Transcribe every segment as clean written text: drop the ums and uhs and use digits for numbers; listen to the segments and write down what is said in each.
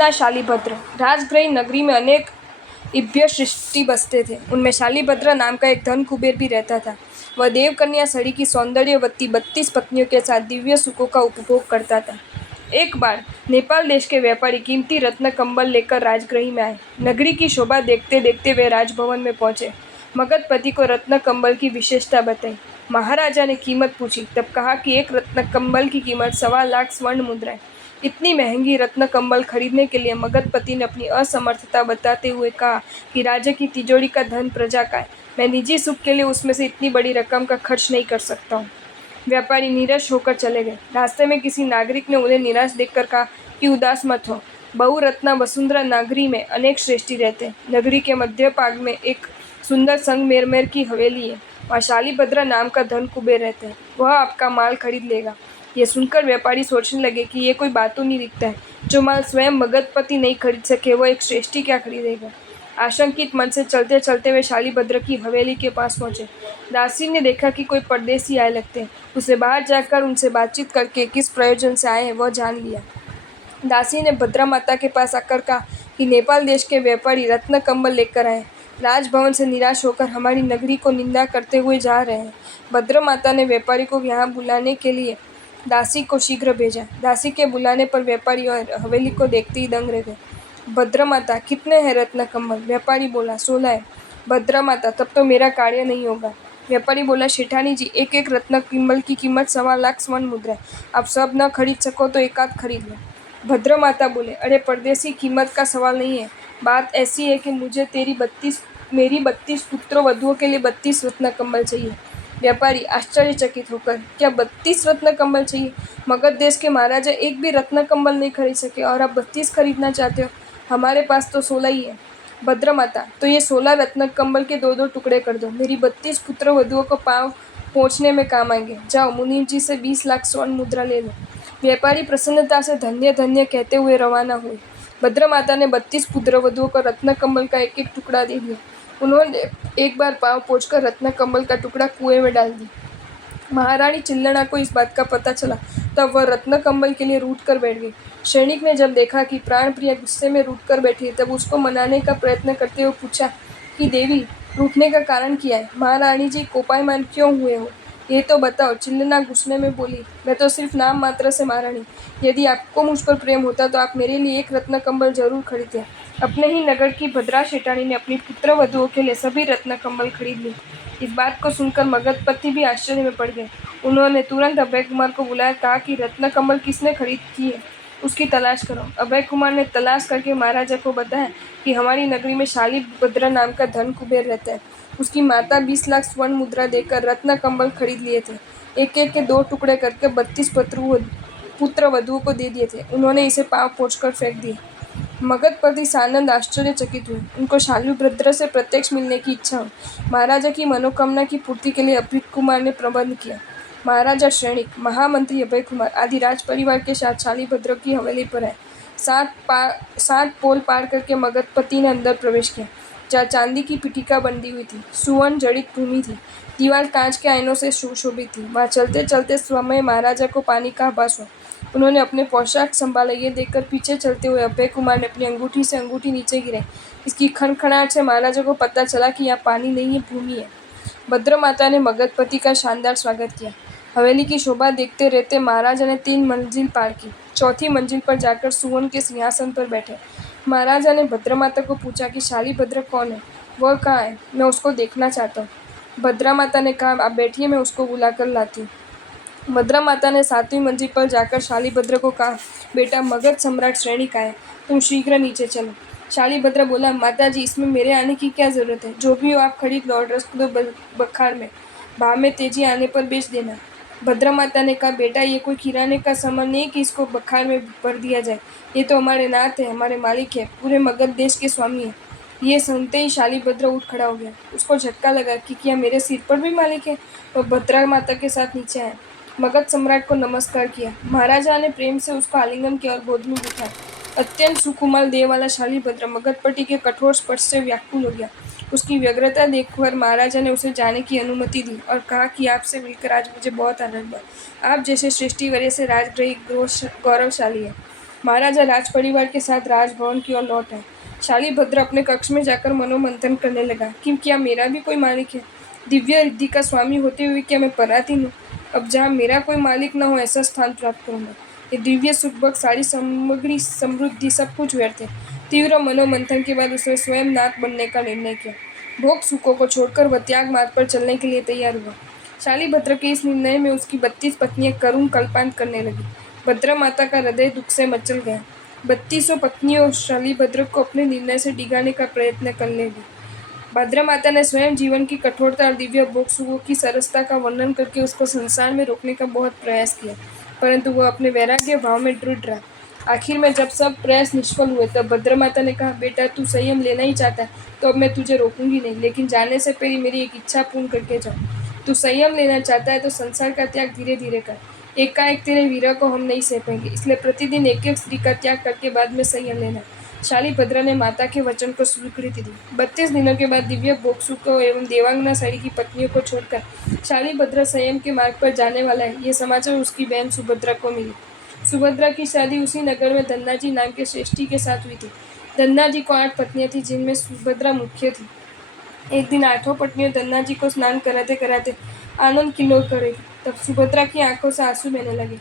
मुन्ना शालिभद्र। राजगृह नगरी में अनेक इभ्य सृष्टि बसते थे। उनमें शालिभद्र नाम का एक धन कुबेर भी रहता था। वह देवकन्या सड़ी की सौंदर्यवती 32 पत्नियों के साथ दिव्य सुखों का उपभोग करता था। एक बार नेपाल देश के व्यापारी कीमती रत्न कंबल लेकर राजगृह में आए। नगरी की शोभा देखते देखते वे राजभवन में पहुंचे। मगधपति को रत्न कंबल की विशेषता बताई। महाराजा ने कीमत पूछी, तब कहा कि एक रत्न कंबल की कीमत 1.25 स्वर्ण मुद्रा है। इतनी महंगी रत्न कंबल खरीदने के लिए मगधपति ने अपनी असमर्थता बताते हुए कहा कि राजा की तिजोरी का धन प्रजा का है। मैं निजी सुख के लिए उसमें से इतनी बड़ी रकम का खर्च नहीं कर सकता हूँ। व्यापारी निराश होकर चले गए। रास्ते में किसी नागरिक ने उन्हें निराश देखकर कहा कि उदास मत हो। बहुरत्ना वसुंधरा नगरी में अनेक श्रेष्ठी रहते हैं। नगरी के मध्य भाग में एक सुंदर संगमेरमेर की हवेली है। वहाँ शालिभद्र नाम का धन कुबेर रहते हैं। वह आपका माल खरीद लेगा। ये सुनकर व्यापारी सोचने लगे कि ये कोई बातों नहीं दिखता है। जो माल स्वयं मगधपति नहीं खरीद सके वह एक श्रेष्ठी क्या खरीदेगा। आशंकित मन से चलते चलते वे शालिभद्र की हवेली के पास पहुंचे। दासी ने देखा कि कोई परदेसी आए लगते हैं। उसे बाहर जाकर उनसे बातचीत करके किस प्रयोजन से आए हैं वह जान लिया। दासी ने भद्रा माता के पास आकर कहा कि नेपाल देश के व्यापारी रत्न कंबल लेकर आए। राजभवन से निराश होकर हमारी नगरी को निंदा करते हुए जा रहे हैं। भद्रा माता ने व्यापारी को यहाँ बुलाने के लिए दासी को शीघ्र भेजा। दासी के बुलाने पर व्यापारी और हवेली को देखते ही दंग रह गए। भद्रा माता, कितने हैं रत्न कंबल? व्यापारी बोला, 16 है। भद्रा माता, तब तो मेरा कार्य नहीं होगा। व्यापारी बोला, शेठानी जी, एक एक रत्न कंबल की कीमत 1.25 स्वर्ण मुद्रा है। आप सब न खरीद सको तो एक आध खरीद लो। भद्रा माता बोले, अरे परदेसी, कीमत का सवाल नहीं है। बात ऐसी है कि मुझे मेरी 32 पुत्रों वधुओं के लिए 32 रत्न कंबल चाहिए। व्यापारी आश्चर्यचकित होकर, क्या 32 रत्न कंबल चाहिए? मगध देश के महाराजा एक भी रत्न कंबल नहीं खरीद सके और आप 32 खरीदना चाहते हो? हमारे पास तो 16 ही है। भद्रा माता, तो ये 16 रत्न कंबल के 2-2 टुकड़े कर दो। मेरी 32 पुत्र वधुओं को पाँव पहुँचने में काम आएंगे। जाओ मुनीम जी से 20 लाख स्वर्ण मुद्रा ले लो। व्यापारी प्रसन्नता से धन्य धन्य कहते हुए रवाना हुए। भद्रा माता ने 32 पुत्र वधुओं को रत्न कंबल का एक एक टुकड़ा दे दिया। उन्होंने एक बार पाँव पोंछकर रत्न कंबल का टुकड़ा कुएं में डाल दिया। महारानी चिल्लना को इस बात का पता चला तब वह रत्न कंबल के लिए रूठ कर बैठ गई। सैनिक ने जब देखा कि प्राण प्रिया गुस्से में रूठ कर बैठी है तब उसको मनाने का प्रयत्न करते हुए पूछा कि देवी, रूठने का कारण क्या है? महारानी जी कोपायमान क्यों हुए हो? ये तो बताओ। चिल्लना गुस्से में बोली, मैं तो सिर्फ नाम मात्र से महारानी। यदि आपको मुझ पर प्रेम होता तो आप मेरे लिए एक रत्न कंबल जरूर खरीदते। अपने ही नगर की भद्रा शेठानी ने अपनी पुत्र वधुओं के लिए सभी रत्न कंबल खरीद लिए। इस बात को सुनकर मगधपति भी आश्चर्य में पड़ गए। उन्होंने तुरंत अभय कुमार को बुलाया, कहा कि रत्न कंबल किसने खरीद की है उसकी तलाश करो। अभय कुमार ने तलाश करके महाराजा को बताया कि हमारी नगरी में शालिभद्र नाम का धन कुबेर रहता है। उसकी माता 20 लाख स्वर्ण मुद्रा देकर रत्न कंबल खरीद लिए थे। एक एक के 2 टुकड़े करके 32 पुत्र वधुओं को दे दिए थे। उन्होंने इसे पाँव पोंछकर फेंक दिया। मगधपति सानंद आश्चर्यचकित हुए। उनको शालिभद्र से प्रत्यक्ष मिलने की इच्छा हुई। महाराजा की मनोकामना की पूर्ति के लिए अभय कुमार ने प्रबंध किया। महाराजा सैनिक, महामंत्री अभय कुमार आदि राज परिवार के साथ शालिभद्र की हवेली पर आए। 7 पोल पार करके मगधपति ने अंदर प्रवेश किया, जहाँ चांदी की पीठिका बंधी हुई थी। सुवर्ण जड़ित भूमि थी। दीवार कांच के आईनों से सुशोभित थी। वहाँ चलते चलते समय महाराजा को पानी का आभास हुआ। उन्होंने अपने पोशाक संभाला। ये देखकर पीछे चलते हुए अभय कुमार ने अपनी अंगूठी से अंगूठी नीचे गिराई। इसकी खनखनाहट से महाराजा को पता चला कि यहाँ पानी नहीं है, भूमि है। भद्रा माता ने मगधपति का शानदार स्वागत किया। हवेली की शोभा देखते रहते महाराजा ने 3 मंजिल पार की। 4थी मंजिल पर जाकर सुवर्ण के सिंहासन पर बैठे। महाराजा ने भद्रा माता को पूछा कि शालिभद्र कौन है? वह कहाँ है? मैं उसको देखना चाहता हूँ। भद्रा माता ने कहा, आप बैठिए, मैं उसको बुलाकर लाती हूँ। भद्रा माता ने 7वीं मंजिल पर जाकर शालिभद्र को कहा, बेटा, मगध सम्राट सैनिक आए, तुम शीघ्र नीचे चलो। शालिभद्र बोला, माता जी, इसमें मेरे आने की क्या जरूरत है? जो भी हो आप खरीद लो और रख दो बखार में। भाव में तेजी आने पर बेच देना। भद्रा माता ने कहा, बेटा, ये कोई किराने का सामान नहीं कि इसको बखार में भर दिया जाए। ये तो हमारे नाथ है, हमारे मालिक है, पूरे मगध देश के स्वामी है। ये सुनते ही शालिभद्र उठ खड़ा हो गया। उसको झटका लगा कि क्या मेरे सिर पर भी मालिक है। वह भद्रा माता के साथ नीचे आया। मगध सम्राट को नमस्कार किया। महाराजा ने प्रेम से उसको आलिंगन किया और गोद में बिठाया। अत्यंत सुकुमार देह वाला शालिभद्र मगधपति के कठोर स्पर्श से व्याकुल हो गया। उसकी व्यग्रता देखकर महाराजा ने उसे जाने की अनुमति दी और कहा कि आपसे मिलकर आज मुझे बहुत आनंद हुआ। आप जैसे श्रेष्ठी वरीय से राजगृह गौरवशाली है। महाराजा राज परिवार के साथ राजभवन की ओर लौट आए। शालिभद्र अपने कक्ष में जाकर मनोमंथन करने लगा कि क्या मेरा भी कोई मालिक है? दिव्य रिद्धि का स्वामी होते हुए क्या मैं पराधीन हूँ? अब जहाँ मेरा कोई मालिक न हो ऐसा स्थान प्राप्त करूंगा। ये दिव्य सुखभोग सारी सामग्री समृद्धि सब कुछ व्यर्थ है। तीव्र मनोमंथन के बाद उसने स्वयं नाथ बनने का निर्णय किया। भोग सुखों को छोड़कर वह त्याग मार्ग पर चलने के लिए तैयार हुआ। शालिभद्र के इस निर्णय में उसकी 32 पत्नियां करुण कल्पांत करने लगी। भद्रा माता का हृदय दुख से मचल गया। 32 पत्नियों शालिभद्र को अपने निर्णय से डिगाने का प्रयत्न करने लगी। भद्रा माता ने स्वयं जीवन की कठोरता और दिव्य भोग सुखों की सरसता का वर्णन करके उसको संसार में रोकने का बहुत प्रयास किया, परंतु वह अपने वैराग्य भाव में दृढ़ रहा। आखिर में जब सब प्रयास निष्फल हुए तब भद्रा माता ने कहा, बेटा तू संयम लेना ही चाहता है तो अब मैं तुझे रोकूंगी नहीं, लेकिन जाने से पहले मेरी एक इच्छा पूर्ण करके जाओ। तू संयम लेना चाहता है तो संसार का त्याग धीरे धीरे कर। एकाएक तेरे वीर्य को हम नहीं सह पाएंगे, इसलिए प्रतिदिन एक एक स्त्री का त्याग करके बाद में संयम लेना। शालिभद्र ने माता के वचन को स्वीकृति दी। 32 दिनों के बाद दिव्य भोगसुखों एवं देवांगना साड़ी की पत्नियों को छोड़कर शालिभद्र संयम के मार्ग पर जाने वाला है, ये समाचार उसकी बहन सुभद्रा को मिली। सुभद्रा की शादी उसी नगर में धन्नाजी नाम के श्रेष्ठी के साथ हुई थी। धन्नाजी को 8 पत्नियां थी, जिनमें सुभद्रा मुख्य थी। एक दिन 8 पत्नियों धन्नाजी को स्नान कराते कराते आनंद किल्लोल कर रही थी। तब सुभद्रा की आंखों से आंसू बहने लगे।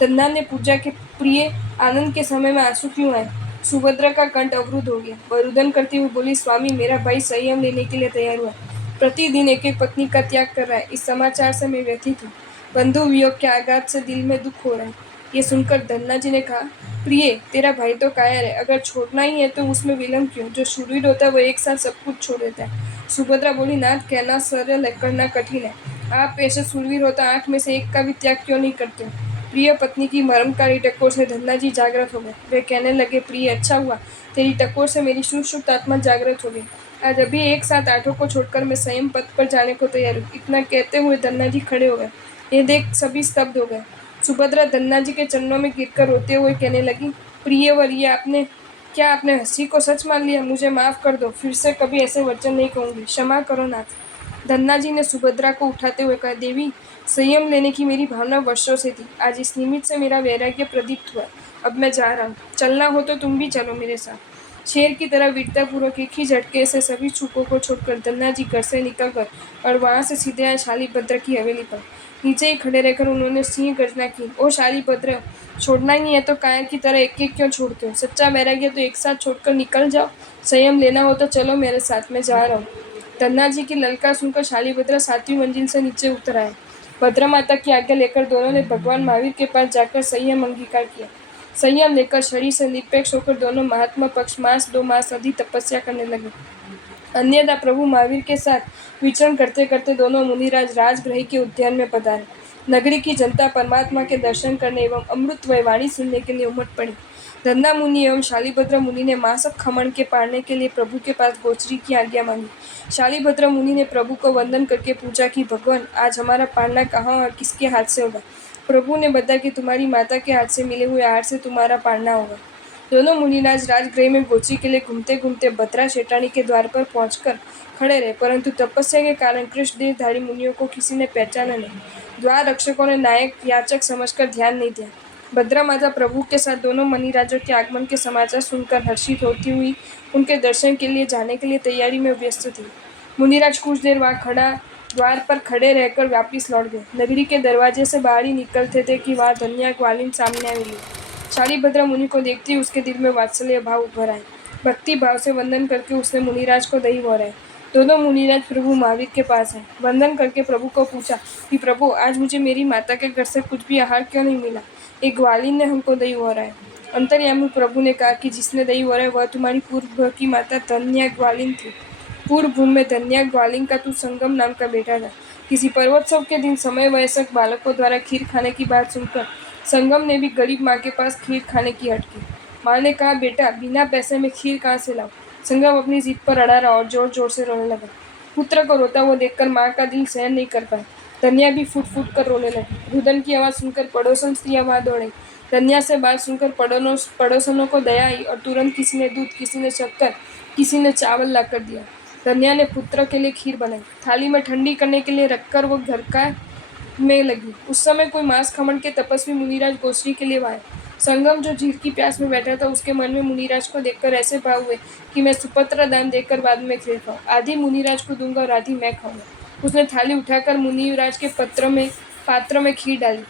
धन्ना ने पूछा कि प्रिय, आनंद के समय में आंसू क्यों आए? सुभद्रा का कंठ अवरुद्ध हो गया। वह रुदन करती हुई बोली, स्वामी, मेरा भाई संयम लेने के लिए तैयार हुआ, प्रतिदिन एक एक पत्नी का त्याग कर रहा है। इस समाचार से मैं व्यथित हूँ। बंधु वियोग के आघात से दिल में दुख हो रहा है। ये सुनकर धन्ना जी ने कहा, प्रिय, तेरा भाई तो कायर है, अगर छोड़ना ही है तो उसमें विलंब क्यों? जो शूरवीर होता है वह एक साथ सब कुछ छोड़ देता है। सुभद्रा बोली, नाथ, कहना सरल है, करना कठिन है। आप ऐसे शूरवीर होता 8 में से एक का भी त्याग क्यों नहीं करते? प्रिय पत्नी की मर्मकारी टकोर से धन्ना जी जागृत हो गए। वे कहने लगे, प्रिय, अच्छा हुआ, तेरी टकोर से मेरी सुषुप्त आत्मा जागृत हो गई। आज अभी एक साथ 8 को छोड़कर मैं संयम पथ पर जाने को तैयार हूँ। इतना कहते हुए धन्ना जी खड़े हो गए। ये देख सभी स्तब्ध हो गए। सुभद्रा धन्ना जी के चरणों में गिरकर रोते हुए कहने लगी, प्रियवर, ये आपने हंसी को सच मान लिया? मुझे माफ कर दो, फिर से कभी ऐसे वचन नहीं कहूंगी, क्षमा करो नाथ। धन्ना जी ने सुभद्रा को उठाते हुए कहा, देवी, संयम लेने की मेरी भावना वर्षों से थी, आज इस निमित्त से मेरा वैराग्य प्रदीप्त हुआ। अब मैं जा रहा हूँ, चलना हो तो तुम भी चलो मेरे साथ। शेर की तरह वीरतापूर्वक एक ही झटके से सभी छुपों को छोड़कर धन्ना जी घर से निकलकर और वहां से सीधे आए शालिभद्र की हवेली पर। नीचे ही खड़े रहकर उन्होंने सिंह गर्जना की, ओ शालिभद्र, छोड़ना ही है तो कायर की तरह एक एक क्यों छोड़ते हो? सच्चा वैराग्य तो एक साथ छोड़कर निकल जाओ। संयम लेना हो तो चलो मेरे साथ, मैं जा रहा हूँ। धन्ना जी की ललकार सुनकर शालिभद्र 7वीं मंजिल से नीचे उतर आए। भद्रा माता की आज्ञा लेकर दोनों ने भगवान महावीर के पास जाकर संयम अंगीकार किया। संयम लेकर शरीर से निरपेक्ष होकर दोनों महात्मा पक्ष मास 2 मास अधिक तपस्या करने लगे। अन्यथा प्रभु महावीर के साथ विचरण करते करते दोनों मुनिराज राजगृह के उद्यान में पधारे। नगरी की जनता परमात्मा के दर्शन करने एवं अमृतमय वाणी सुनने के लिए उमड़ पड़ी। धन्ना मुनि एवं शालिभद्र मुनि ने मासक खमन के पालने के लिए प्रभु के पास गोचरी की आज्ञा मांगी। शालिभद्र मुनि ने प्रभु को वंदन करके पूछा कि भगवान, आज हमारा पालना कहाँ और किसके हाथ से होगा? प्रभु ने बताया कि तुम्हारी माता के हाथ से मिले हुए आहार से तुम्हारा पालना होगा। दोनों मुनिराज राजगृह में गोचरी के लिए घूमते घूमते भद्रा शेटानी के द्वार पर पहुंचकर खड़े रहे, परंतु तपस्या के कारण कृष्णदेहधारी मुनियों को किसी ने पहचाना नहीं। द्वार रक्षकों ने नायक याचक समझकर ध्यान नहीं दिया। भद्रा माता प्रभु के साथ दोनों मुनिराजों के आगमन के समाचार सुनकर हर्षित होती हुई उनके दर्शन के लिए जाने के लिए तैयारी में व्यस्त थी। मुनिराज कुछ देर वहां द्वार पर खड़े रहकर वापिस लौट गए। नगरी के दरवाजे से बाहर ही निकलते थे कि वहां धन्या ग्वालिन सामने आई मिली। शालिभद्र मुनि को देखते ही उसके दिल में वात्सल्य भाव उभर आए। भक्ति भाव से वंदन करके उसने मुनिराज को दही बोराए। दोनों मुनिराज प्रभु महावीर के पास आए। वंदन करके प्रभु को पूछा कि प्रभु, आज मुझे मेरी माता के घर से कुछ भी आहार क्यों नहीं मिला? एक ग्वालिन ने हमको दही बोराया। अंतर्यामी प्रभु ने कहा कि जिसने दही बोराया वह तुम्हारी पूर्व की माता धन्या ग्वालिन थी। पूर्व भूमि में धन्या ग्वालिन का तू संगम नाम का बेटा था। किसी पर्वोत्सव के दिन समय वयस्क बालकों द्वारा खीर खाने की बात सुनकर संगम ने भी गरीब माँ के पास खीर खाने की हट की। माँ ने कहा, बेटा, बिना पैसे में खीर कहाँ से लाऊं? संगम अपनी जिद पर अड़ा रहा और जोर जोर से रोने लगा। पुत्र को रोता हुआ देखकर माँ का दिल सहन नहीं कर पाया। धन्या भी फूट फूट कर रोने लगी। रुदन की आवाज़ सुनकर पड़ोसन स्त्रियां वहां दौड़ी। धन्या से बात सुनकर पड़ोसनों को दया आई और तुरंत किसी ने दूध, किसी ने शक्कर, किसी ने चावल लाकर दिया। धन्या ने पुत्र के लिए खीर बनाई। थाली में ठंडी करने के लिए रखकर वो घर का में लगी। उस समय कोई मांस खमन के तपस्वी मुनिराज गोचरी के लिए आए। संगम जो झील की प्यास में बैठा था, उसके मन में मुनिराज को देखकर ऐसे भाव हुए कि मैं सुपत्र दान देकर बाद में खीर खाऊं। आधी मुनिराज को दूंगा और आधी मैं खाऊंगा। उसने थाली उठाकर मुनिराज के पात्र में खीर डाली।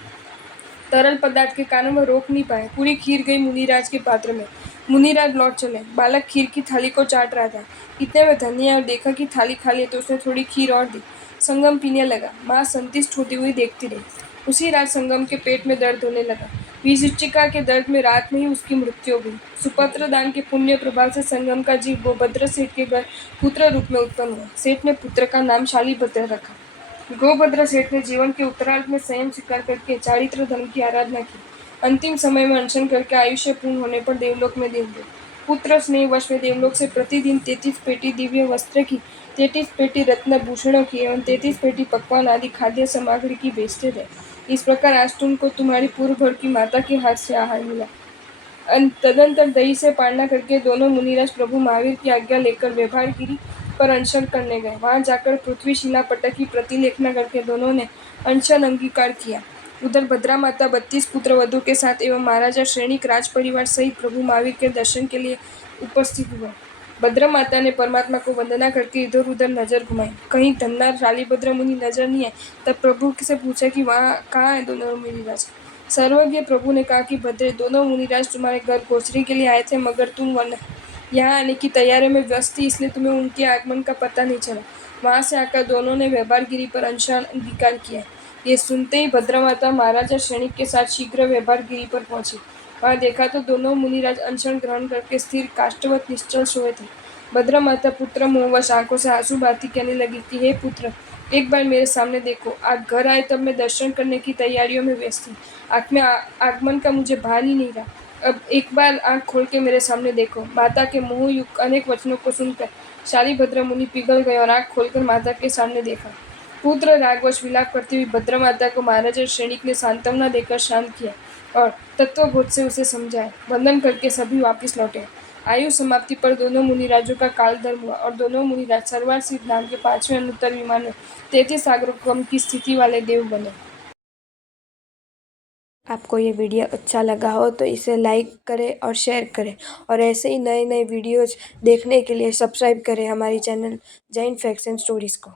तरल पदार्थ के कारण वह रोक नहीं पाए। पूरी खीर गई मुनिराज के पात्र में। मुनिराज लौट चले। बालक खीर की थाली को चाट रहा था। इतने में धनिया और देखा कि थाली खाली है तो उसने थोड़ी खीर और दी। संगम पीने लगा। माँ संतुष्ट होती हुई देखती रही। उसी रात संगम के पेट में दर्द होने लगा। विशिष्टिका के दर्द में रात में ही उसकी मृत्यु हो गई। सुपत्र दान के पुण्य प्रभाव से संगम का जीव गोभद्र सेठ के घर पुत्र रूप में उत्पन्न हुआ। सेठ ने पुत्र का नाम शालीभद्र रखा। गोभद्र सेठ ने जीवन के उत्तरार्ध में संयम स्वीकार करके चारित्र धर्म की आराधना की। अंतिम समय में अनशन करके आयुष्य पूर्ण होने पर देवलोक में देव गए। पुत्र स्नेहवश में देवलोक से प्रतिदिन 33 पेटी दिव्य वस्त्र की, 33 पेटी रत्न भूषणों की एवं 33 पेटी पकवान आदि खाद्य सामग्री की बेचते थे। इस प्रकार आज तुमको तुम्हारी पूर्व भर की माता के हाथ से आहार मिला। तदंतर दही से पालना करके दोनों मुनिराज प्रभु महावीर की आज्ञा लेकर व्यवहारगिरी पर अनशन करने गए। वहां जाकर पृथ्वी शिला पटक की प्रतिलेखना करके दोनों ने अनशन अंगीकार किया। उधर भद्रा माता 32 पुत्र वधु के साथ एवं महाराजा श्रेणिक राज परिवार सहित प्रभु महावीर के दर्शन के लिए उपस्थित हुए। भद्रा माता ने परमात्मा को वंदना करके इधर उधर नजर घुमाई। कहीं धन्ना शालीभद्र मुनि नजर नहीं है। तब प्रभु से पूछा कि वहाँ कहाँ है दोनों मुनिराज। सर्वज्ञ प्रभु ने कहा कि भद्रे, दोनों मुनिराज तुम्हारे घर गोचरी के लिए आए थे, मगर तुम यहाँ आने की तैयारी में व्यस्त थी, इसलिए तुम्हें उनके आगमन का पता नहीं चला। वहां से आकर दोनों ने व्यवहारगिरी पर अनशन अंगीकार किया। ये सुनते ही भद्रा माता महाराजा श्रेणिक के साथ शीघ्र व्यवहारगिरी पर पहुंची। वहां देखा तो दोनों मुनिराज अनशन ग्रहण करके स्थिर काष्ठवत निश्चल सोए थे। भद्रा माता पुत्र मोहवश आंखों से आंसू बहाती कहने लगी कि हे पुत्र, एक बार मेरे सामने देखो। आप घर आए तब मैं दर्शन करने की तैयारियों में व्यस्त थी। आँख में आगमन का मुझे भान ही नहीं रहा। अब एक बार आंख खोल के मेरे सामने देखो। माता के मुंह युक्त अनेक वचनों को सुनकर शालीभद्र मुनि पिघल गए और आंख खोलकर माता के सामने देखा। पुत्र रागवश विलाप करती हुई भद्रा माता को महाराजा श्रेणिक ने सांत्वना देकर शांत किया और तत्वबोध से उसे समझाया। वंदन करके सभी वापिस लौटे। आयु समाप्ति पर दोनों मुनिराजों का काल धर्म हुआ और दोनों मुनिराज सरवार सिद्ध नाम के 5वें अनुत्तर विमान में 33 सागरों की स्थिति वाले देव बने। आपको ये वीडियो अच्छा लगा हो तो इसे लाइक करें और शेयर करें, और ऐसे ही नए नए वीडियोज़ देखने के लिए सब्सक्राइब करें हमारी channel Jain facts and stories को।